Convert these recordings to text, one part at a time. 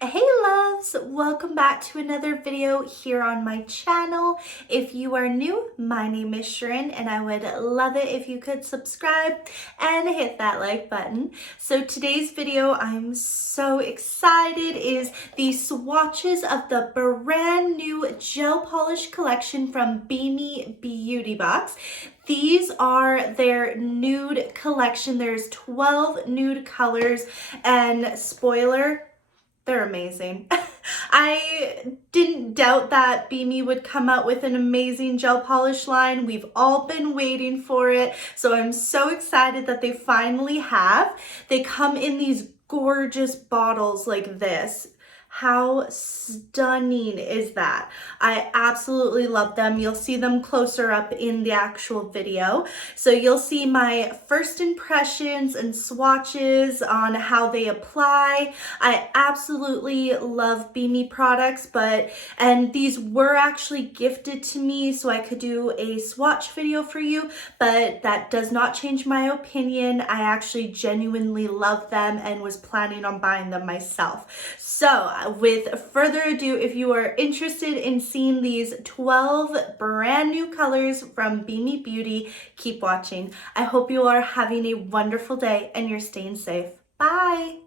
Hey loves, welcome back to another video here on my channel. If you are new, my name is Sharon and I would love it if you could subscribe and hit that like button. So today's video, I'm so excited, is the swatches of the brand new gel polish collection from Bemi Beauty Box. These are their nude collection. There's 12 nude colors, and spoiler, they're amazing. I didn't doubt that Bemi would come out with an amazing gel polish line. We've all been waiting for it, so I'm so excited that they finally have. They come in these gorgeous bottles like this. How stunning is that? I absolutely love them. You'll see them closer up in the actual video. So you'll see my first impressions and swatches on how they apply. I absolutely love Bemi products, and these were actually gifted to me so I could do a swatch video for you, but that does not change my opinion. I actually genuinely love them and was planning on buying them myself. So with further ado, if you are interested in seeing these 12 brand new colors from Bemi Beauty, keep watching. I hope you are having a wonderful day and you're staying safe. Bye!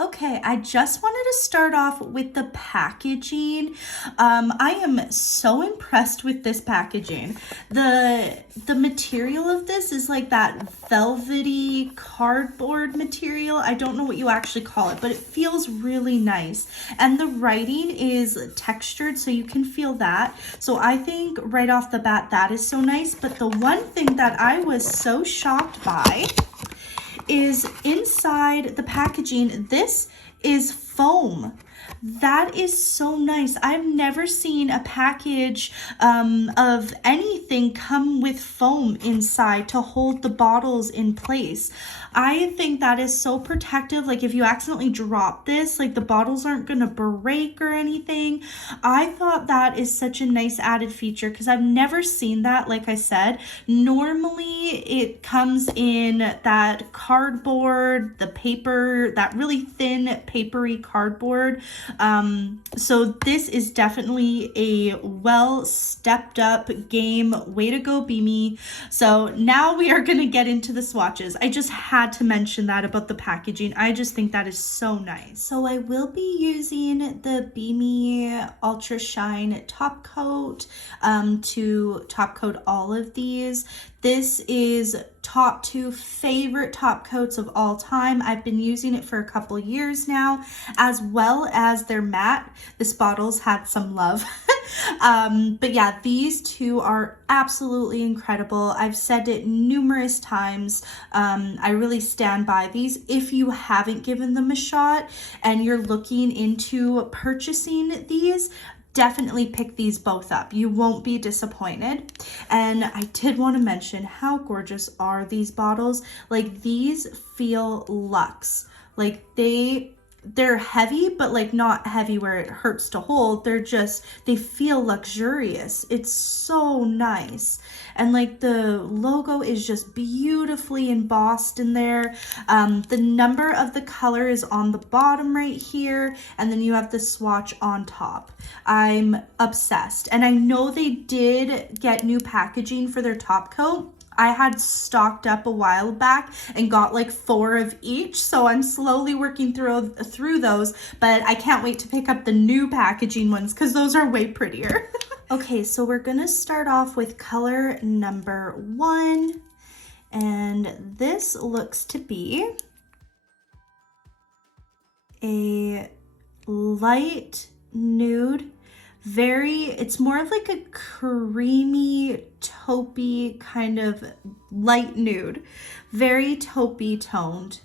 Okay, I just wanted to start off with the packaging. I am so impressed with this packaging. The material of this is like that velvety cardboard material. I don't know what you actually call it, but it feels really nice. And the writing is textured, so you can feel that. So I think right off the bat, that is so nice. But the one thing that I was so shocked by is inside the packaging, this is foam. That is so nice. I've never seen a package of anything come with foam inside to hold the bottles in place. I think that is so protective. Like if you accidentally drop this, like the bottles aren't gonna break or anything. I thought that is such a nice added feature because I've never seen that. Like I said, normally it comes in that cardboard, the paper, that really thin papery cardboard. So this is definitely a well stepped up game. Way to go, Bemi. So now we are going to get into the swatches. I just had to mention that about the packaging. I just think that is so nice. So I will be using the Bemi Ultra Shine top coat to top coat all of these. This is top 2 favorite top coats of all time. I've been using it for a couple years now, as well as their matte. This bottle's had some love. But yeah, these two are absolutely incredible. I've said it numerous times. I really stand by these. If you haven't given them a shot and you're looking into purchasing these, definitely pick these both up. You won't be disappointed. And I did want to mention how gorgeous are these bottles. Like these feel luxe. Like they're heavy, but like not heavy where it hurts to hold. They feel luxurious. It's so nice. And like the logo is just beautifully embossed in there. The number of the color is on the bottom right here. And then you have the swatch on top. I'm obsessed. And I know they did get new packaging for their top coat. I had stocked up a while back and got like 4 of each, so I'm slowly working through those, but I can't wait to pick up the new packaging ones because those are way prettier. Okay, so we're gonna start off with color number 1, and this looks to be a light nude. It's more of like a creamy, taupey kind of light nude. Very taupey toned.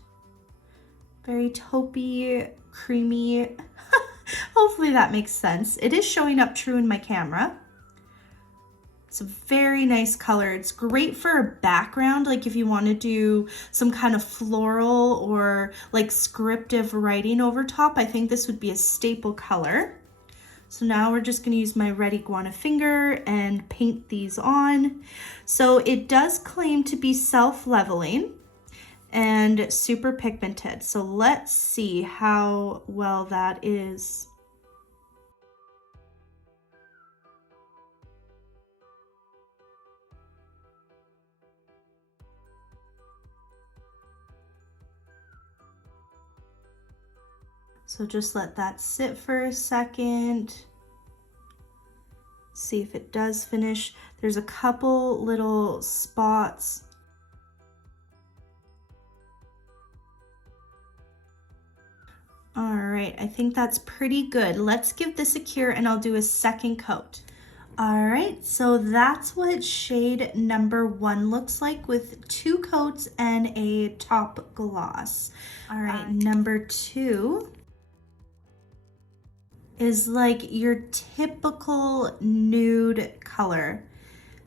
Very taupey, creamy. Hopefully that makes sense. It is showing up true in my camera. It's a very nice color. It's great for a background, like if you want to do some kind of floral or like scriptive writing over top. I think this would be a staple color. So now we're just going to use my red iguana finger and paint these on. So it does claim to be self-leveling, and super pigmented. So let's see how well that is. So just let that sit for a second. See if it does finish. There's a couple little spots. All right, I think that's pretty good. Let's give this a cure and I'll do a second coat. All right, so that's what shade number 1 looks like with 2 coats and a top gloss. All right, number 2 is like your typical nude color.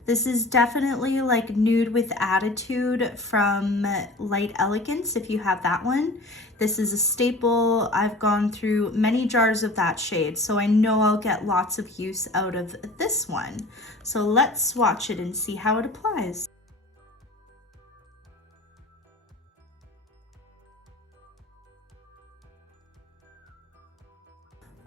This is definitely like Nude with Attitude from Light Elegance, if you have that one. This is a staple. I've gone through many jars of that shade, so I know I'll get lots of use out of this one. So let's swatch it and see how it applies.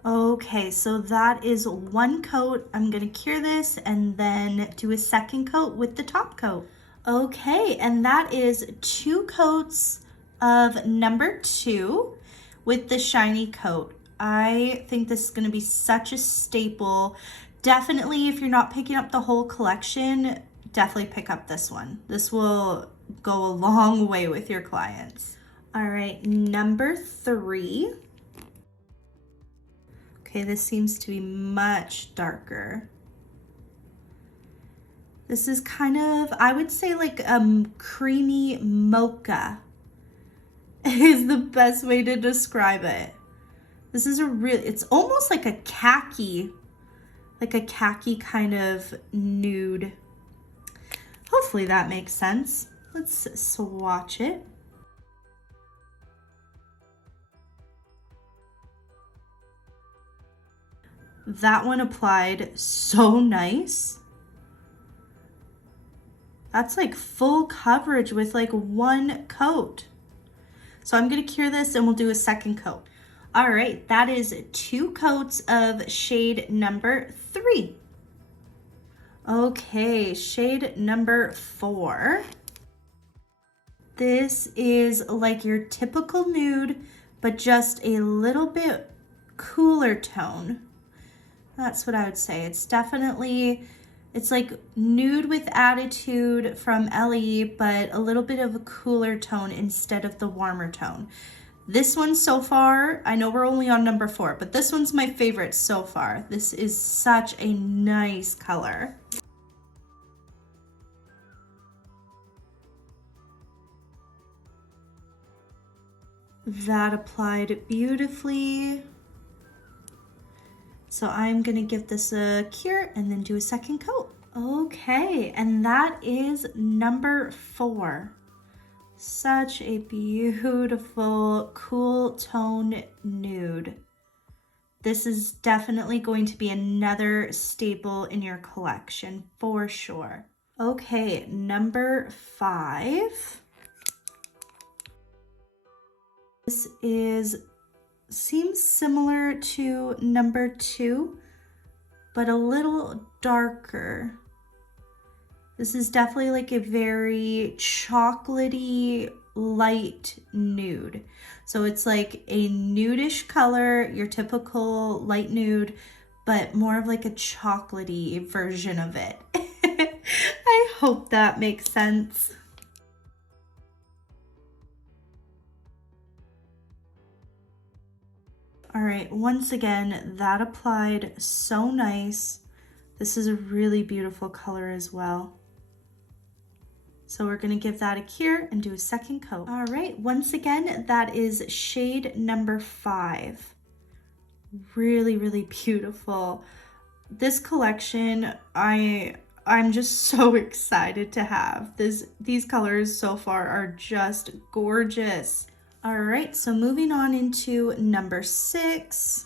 Okay, so that is 1 coat. I'm gonna cure this and then do a second coat with the top coat. Okay, and that is 2 coats of number 2 with the shiny coat. I think this is gonna be such a staple. Definitely, if you're not picking up the whole collection, definitely pick up this one. This will go a long way with your clients. All right, number 3. Okay, this seems to be much darker. This is kind of, I would say like creamy mocha is the best way to describe it. This is it's almost like a khaki kind of nude. Hopefully that makes sense. Let's swatch it. That one applied so nice. That's like full coverage with like 1 coat. So I'm gonna cure this and we'll do a second coat. All right, that is 2 coats of shade number 3. Okay, shade number 4. This is like your typical nude, but just a little bit cooler tone. That's what I would say. It's definitely, it's like Nude with Attitude from LE, but a little bit of a cooler tone instead of the warmer tone. This one so far, I know we're only on number 4, but this one's my favorite so far. This is such a nice color. That applied beautifully. So I'm gonna give this a cure and then do a second coat. Okay, and that is number 4. Such a beautiful, cool tone nude. This is definitely going to be another staple in your collection for sure. Okay, number 5. This seems similar to number 2, but a little darker. This is definitely like a very chocolatey light nude. So it's like a nudish color, your typical light nude, but more of like a chocolatey version of it. I hope that makes sense. All right, once again, that applied so nice. This is a really beautiful color as well. So we're gonna give that a cure and do a second coat. All right, once again, that is shade number 5. Really, really beautiful. This collection, I'm just so excited to have. These colors so far are just gorgeous. All right, so moving on into number 6.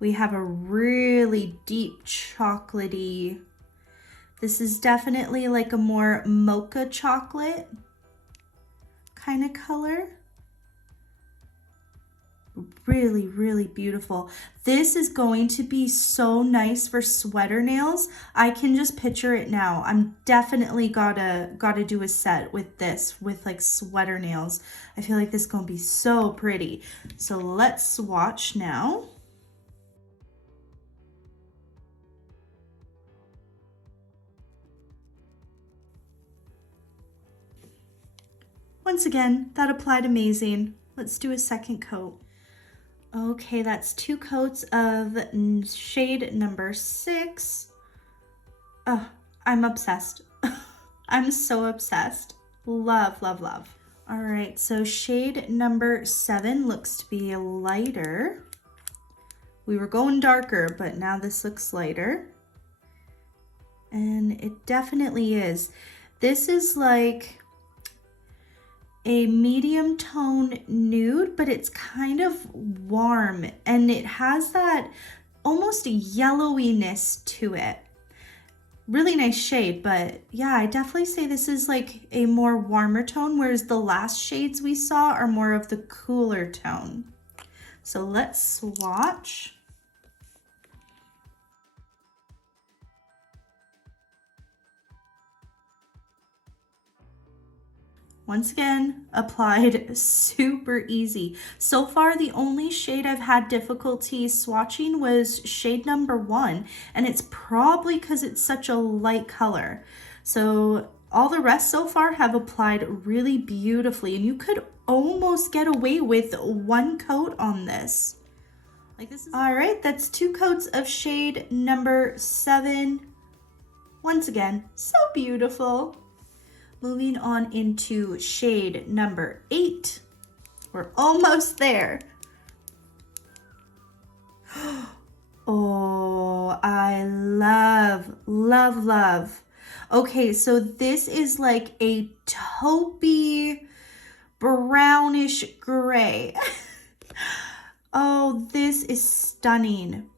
We have a really deep chocolatey. This is definitely like a more mocha chocolate. kind of color. Really, really beautiful. This is going to be so nice for sweater nails. I can just picture it now. I'm definitely gotta do a set with this, with like sweater nails. I feel like this is gonna be so pretty. So let's swatch now. Once again, that applied amazing. Let's do a second coat. Okay, that's 2 coats of shade number 6. Oh, I'm obsessed. I'm so obsessed. Love, love, love. All right, so shade number 7 looks to be lighter. We were going darker, but now this looks lighter. And it definitely is. This is like a medium tone nude, but it's kind of warm and it has that almost yellowiness to it. Really nice shade, but yeah, I definitely say this is like a more warmer tone, whereas the last shades we saw are more of the cooler tone. So let's swatch. Once again, applied super easy. So far, the only shade I've had difficulty swatching was shade number 1, and it's probably because it's such a light color. So all the rest so far have applied really beautifully, and you could almost get away with 1 coat on this. Like this is all right, that's 2 coats of shade number 7. Once again, so beautiful. Moving on into shade number 8. We're almost there. Oh, I love, love, love. Okay, so this is like a taupey, brownish gray. Oh, this is stunning.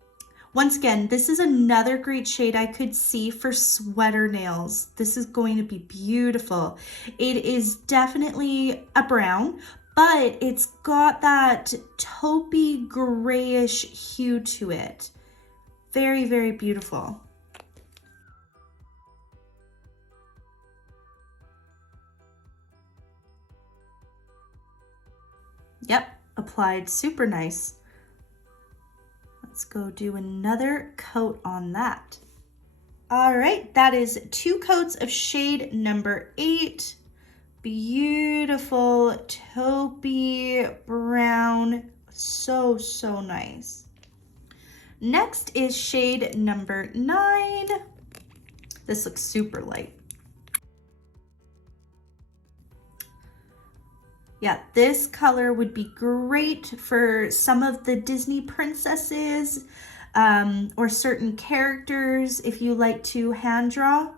Once again, this is another great shade I could see for sweater nails. This is going to be beautiful. It is definitely a brown, but it's got that taupey grayish hue to it. Very, very beautiful. Yep, applied super nice. Let's go do another coat on that. All right, that is 2 coats of shade number 8. Beautiful taupey brown, so, so nice. Next is shade number 9. This looks super light. Yeah, this color would be great for some of the Disney princesses or certain characters if you like to hand draw.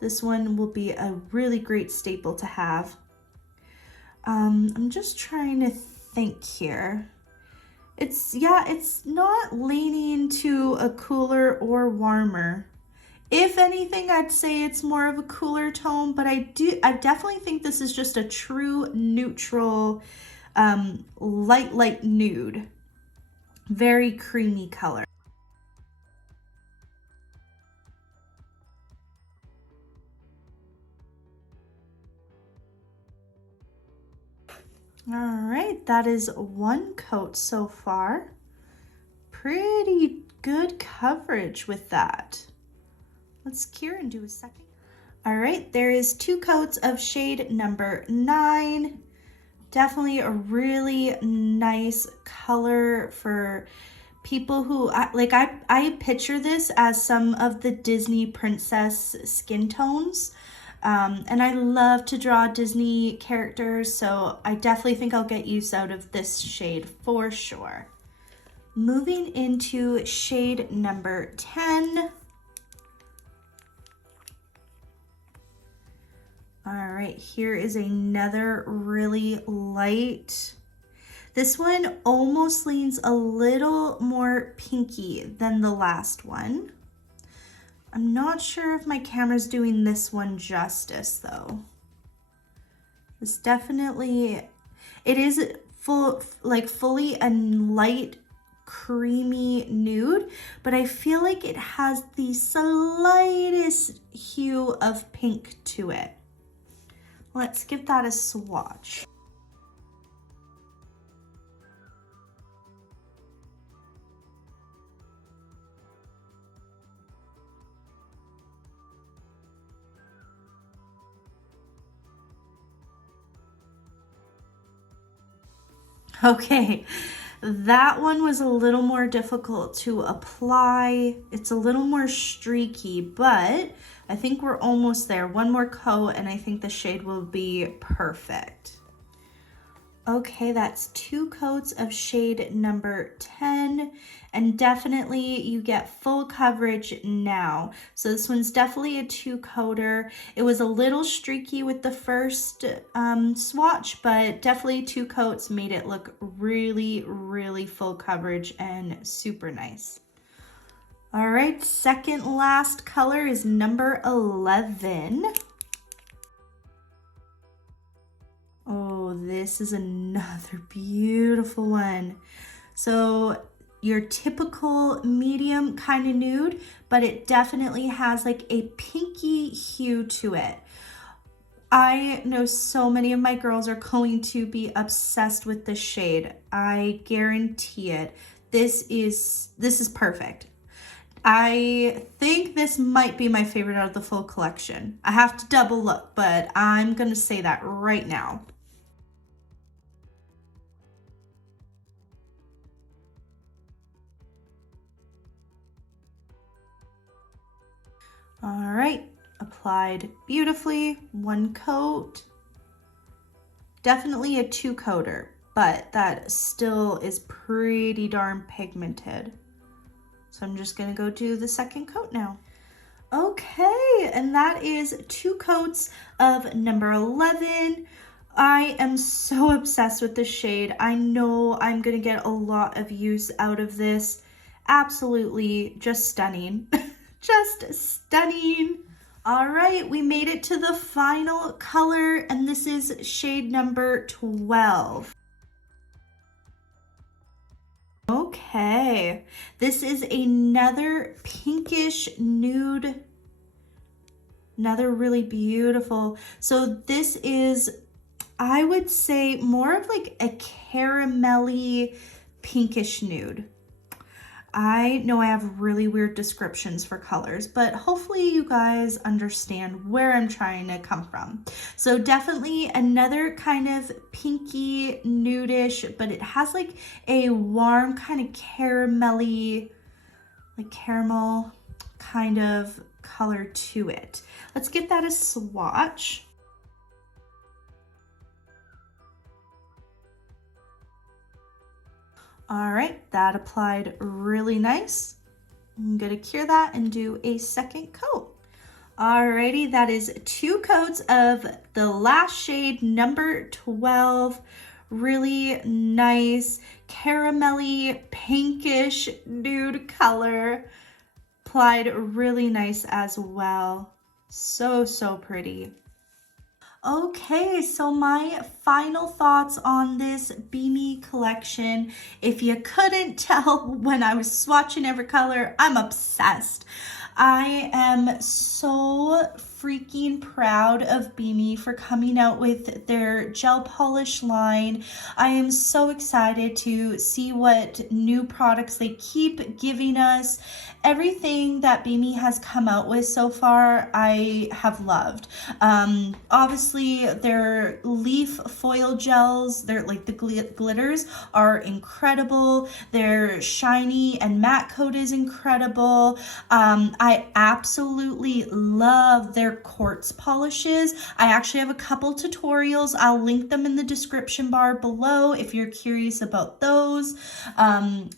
This one will be a really great staple to have. I'm just trying to think here. It's not leaning to a cooler or warmer. If anything, I'd say it's more of a cooler tone, but I definitely think this is just a true neutral, light nude. Very creamy color. All right, that is 1 coat so far. Pretty good coverage with that. Let's cure and do a second. All right, there is 2 coats of shade number 9. Definitely a really nice color for people who, I picture this as some of the Disney princess skin tones. And I love to draw Disney characters, so I definitely think I'll get use out of this shade for sure. Moving into shade number 10. All right, here is another really light. This one almost leans a little more pinky than the last one. I'm not sure if my camera's doing this one justice though. It's definitely, it is fully a light creamy nude, but I feel like it has the slightest hue of pink to it. Let's give that a swatch. Okay, that one was a little more difficult to apply. It's a little more streaky, but I think we're almost there. One more coat and I think the shade will be perfect. Okay, that's 2 coats of shade number 10, and definitely you get full coverage now. So this one's definitely a 2-coater. It was a little streaky with the first swatch, but definitely 2 coats made it look really, really full coverage and super nice. All right, second last color is number 11. Oh, this is another beautiful one. So your typical medium kind of nude, but it definitely has like a pinky hue to it. I know so many of my girls are going to be obsessed with this shade. I guarantee it. This is perfect. I think this might be my favorite out of the full collection. I have to double look, but I'm gonna say that right now. All right, applied beautifully, 1 coat. Definitely a 2-coater, but that still is pretty darn pigmented. So I'm just gonna go do the 2nd coat now. Okay, and that is 2 coats of number 11. I am so obsessed with this shade. I know I'm gonna get a lot of use out of this. Absolutely just stunning. Just stunning. All right, we made it to the final color, and this is shade number 12. Okay, this is another pinkish nude, another really beautiful. So this is, I would say, more of like a caramelly pinkish nude. I know I have really weird descriptions for colors, but hopefully you guys understand where I'm trying to come from. So definitely another kind of pinky nudish, but it has like a warm kind of caramelly, like caramel kind of color to it. Let's give that a swatch. All right, that applied really nice. I'm gonna cure that and do a 2nd coat. Alrighty, that is 2 coats of the last shade, number 12. Really nice, caramelly, pinkish nude color. Applied really nice as well. So, so pretty. Okay, so my final thoughts on this Bemi collection. If you couldn't tell when I was swatching every color, I'm obsessed. I am so freaking proud of Bemi for coming out with their gel polish line. I am so excited to see what new products they keep giving us. Everything that Bemi has come out with so far, I have loved. Obviously, their leaf foil gels, their like the glitters are incredible. Their shiny and matte coat is incredible. I absolutely love their quartz polishes. I actually have a couple tutorials. I'll link them in the description bar below if you're curious about those.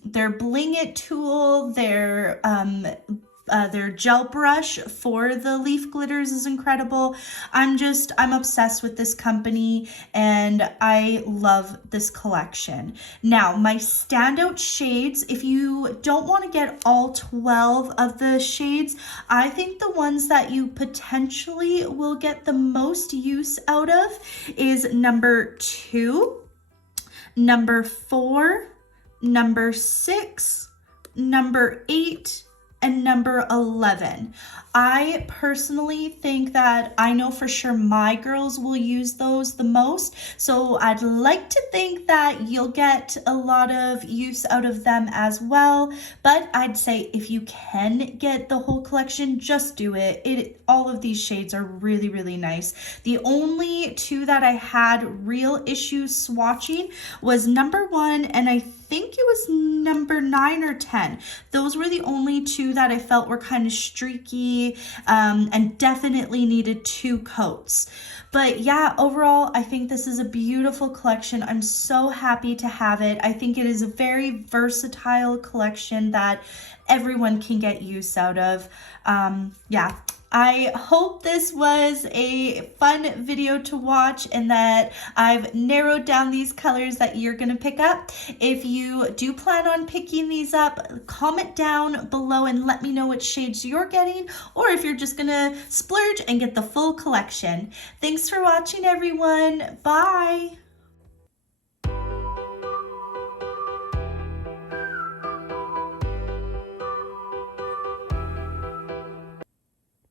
Their Bling It tool, their their gel brush for the leaf glitters is incredible. I'm obsessed with this company and I love this collection. Now, my standout shades, if you don't want to get all 12 of the shades, I think the ones that you potentially will get the most use out of is number 2, number 4, number 6, number 8, and number 11. I personally think that I know for sure my girls will use those the most. So I'd like to think that you'll get a lot of use out of them as well. But I'd say if you can get the whole collection, just do it. All of these shades are really, really nice. The only 2 that I had real issues swatching was number 1 and I think it was number 9 or 10. Those were the only 2 that I felt were kind of streaky and definitely needed 2 coats. But yeah, overall, I think this is a beautiful collection. I'm so happy to have it. I think it is a very versatile collection that everyone can get use out of. Yeah. I hope this was a fun video to watch and that I've narrowed down these colors that you're going to pick up. If you do plan on picking these up, comment down below and let me know which shades you're getting, or if you're just going to splurge and get the full collection. Thanks for watching, everyone. Bye.